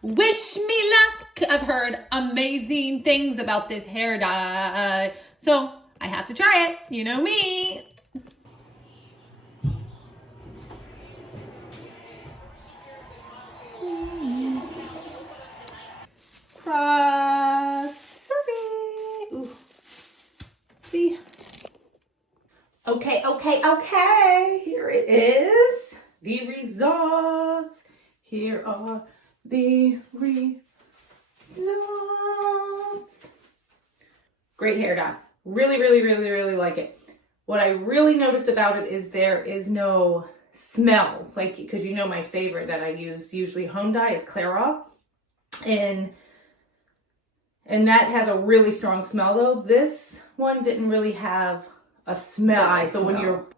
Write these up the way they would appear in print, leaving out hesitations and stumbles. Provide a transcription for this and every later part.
Wish me luck. I've heard amazing things about this hair dye, so I have to try it. You know me. Processing. Ooh. See. Okay. Here it is. The results. Here are the results. Great hair dye. Really like it. What I really noticed about it is there is no smell, like, because you know my favorite that I use usually home dye is Clairol, and that has a really strong smell though. This one didn't really have a smell,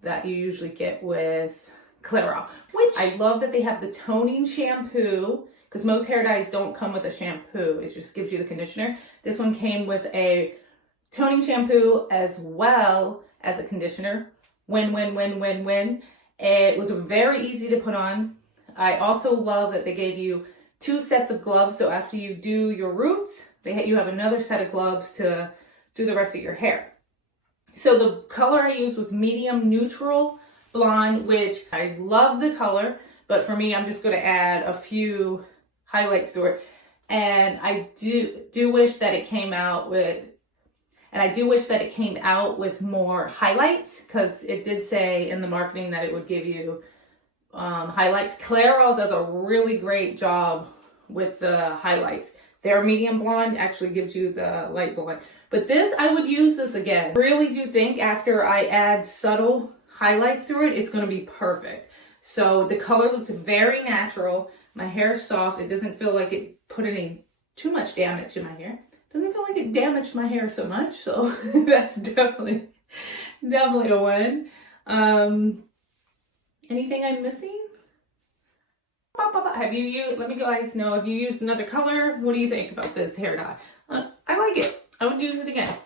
that you usually get with Clairol. Which I love that they have the toning shampoo, because most hair dyes don't come with a shampoo. It just gives you the conditioner. This one came with a toning shampoo as well as a conditioner. Win. It was very easy to put on. I also love that they gave you 2 sets of gloves, so after you do your roots, you have another set of gloves to do the rest of your hair. So the color I used was medium neutral blonde, which I love the color, but for me, I'm just going to add a few highlights to it. And I do wish that it came out with more highlights, because it did say in the marketing that it would give you highlights. Clairol does a really great job with the highlights. Their medium blonde actually gives you the light blonde. But this, I would use this again. Really do think after I add subtle highlights to it, it's going to be perfect. So the color looked very natural. My hair's soft. It doesn't feel like it put too much damage in my hair. Doesn't feel like it damaged my hair so much, so that's definitely a win. Anything I'm missing? Have you used, let me guys know, have you used another color? What do you think about this hair dye? I like it. I would use it again.